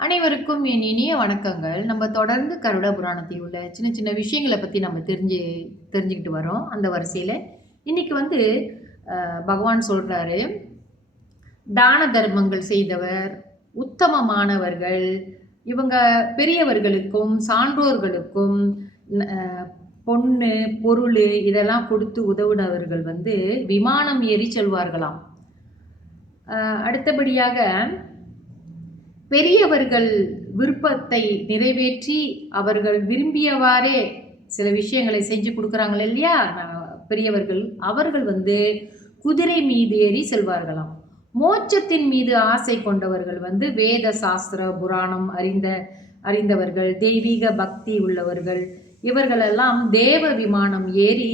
அனைவருக்கும் என் இனிய வணக்கங்கள். நம்ம தொடர்ந்து கருட புராணத்தில் உள்ள சின்ன சின்ன விஷயங்கள பத்தி நம்ம தெரிஞ்சுக்கிட்டு வரோம். அந்த வரிசையில இன்னைக்கு வந்து பகவான் சொல்றாரு, தான தர்மங்கள் செய்தவர், உத்தமமானவர்கள், இவங்க பெரியவர்களுக்கும், சான்றோர்களுக்கும் அ பொண்ணு, பொருளு இதெல்லாம் கொடுத்து உதவுனவர்கள் வந்து விமானம் ஏறி செல்வார்களாம். அடுத்தபடியாக பெரியவர்கள் விருப்பத்தை நிறைவேற்றி அவர்கள் விரும்பியவாறே சில விஷயங்களை செஞ்சு கொடுக்குறாங்க இல்லையா பெரியவர்கள், அவர்கள் வந்து குதிரை மீது ஏறி செல்வார்களாம். மோட்சத்தின் மீது ஆசை கொண்டவர்கள் வந்து வேத சாஸ்திர புராணம் அறிந்தவர்கள், தெய்வீக பக்தி உள்ளவர்கள், இவர்களெல்லாம் தேவ விமானம் ஏறி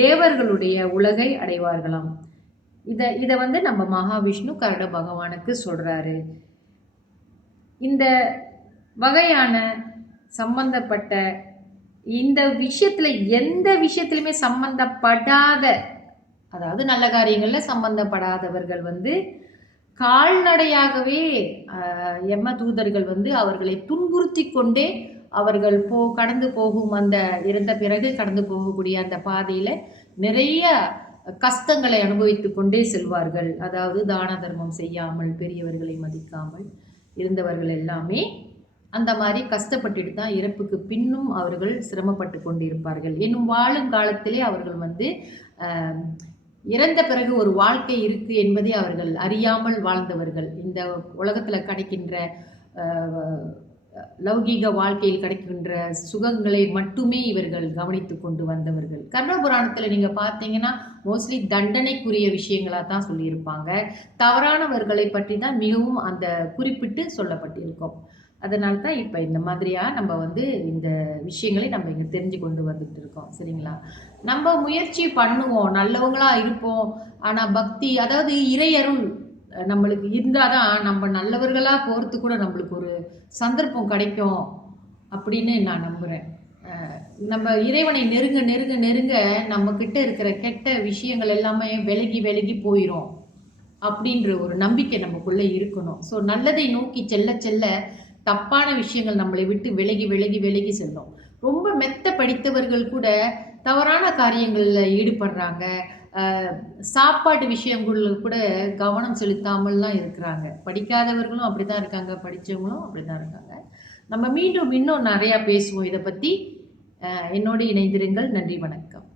தேவர்களுடைய உலகை அடைவார்களாம். இதை வந்து நம்ம மகாவிஷ்ணு கருட பகவானுக்கு சொல்றாரு. இந்த வகையான சம்பந்தப்பட்ட இந்த விஷயத்துல எந்த விஷயத்திலுமே சம்பந்தப்படாத, அதாவது நல்ல காரியங்கள்ல சம்பந்தப்படாதவர்கள் வந்து கால்நடையாகவே யம தூதர்கள் வந்து அவர்களை துன்புறுத்தி கொண்டே அவர்கள் கடந்து போகும் அந்த இறந்த பிறகு கடந்து போகக்கூடிய அந்த பாதையில நிறைய கஷ்டங்களை அனுபவித்து கொண்டே செல்வார்கள். அதாவது தான தர்மம் செய்யாமல், பெரியவர்களை மதிக்காமல் இருந்தவர்கள் எல்லாமே அந்த மாதிரி கஷ்டப்பட்டுட்டு தான் இறப்புக்கு பின்னும் அவர்கள் சிரமப்பட்டு கொண்டிருப்பார்கள். இன்னும் வாழும் காலத்திலே அவர்கள் வந்து இறந்த பிறகு ஒரு வாழ்க்கை இருக்கு என்பதை அவர்கள் அறியாமல் வாழ்ந்தவர்கள். இந்த உலகத்தில் கிடைக்கின்ற லௌகீக வாழ்க்கையில் கிடைக்கின்ற சுகங்களை மட்டுமே இவர்கள் கவனித்து கொண்டு வந்தவர்கள். கர்ண புராணத்தில் நீங்கள் பார்த்தீங்கன்னா மோஸ்ட்லி தண்டனைக்குரிய விஷயங்களாக தான் சொல்லியிருப்பாங்க. தவறானவர்களை பற்றி தான் மிகவும் அந்த குறிப்பிட்டு சொல்லப்பட்டிருக்கும். அதனால தான் இப்போ இந்த மாதிரியாக நம்ம வந்து இந்த விஷயங்களை நம்ம இங்கே தெரிஞ்சு கொண்டு வந்துட்டு இருக்கோம். சரிங்களா? நம்ம முயற்சி பண்ணுவோம், நல்லவங்களாக இருப்போம். ஆனால் பக்தி, அதாவது இறையருள் நம்மளுக்கு இருந்தால் தான் நம்ம நல்லவர்களாக போகிறது கூட நம்மளுக்கு ஒரு சந்தர்ப்பம் கிடைக்கும் அப்படின்னு நான் நம்புகிறேன். நம்ம இறைவனை நெருங்க நெருங்க நெருங்க நம்மக்கிட்ட இருக்கிற கெட்ட விஷயங்கள் எல்லாமே விலகி விலகி போயிடும் அப்படின்ற ஒரு நம்பிக்கை நமக்குள்ளே இருக்கணும். ஸோ நல்லதை நோக்கி செல்ல செல்ல தப்பான விஷயங்கள் நம்மளை விட்டு விலகி விலகி விலகி செல்லும். ரொம்ப மெத்த படித்தவர்கள் கூட தவறான காரியங்களில் ஈடுபடுறாங்க. சாப்பாட்டு விஷயங்களில் கூட கவனம் செலுத்தாமல்லாம் இருக்கிறாங்க. படிக்காதவர்களும் அப்படி தான் இருக்காங்க, படித்தவங்களும் அப்படி தான் இருக்காங்க. நம்ம மீண்டும் இன்னும் நிறையா பேசுவோம் இதை பற்றி. என்னோடு இணைந்திருங்கள். நன்றி, வணக்கம்.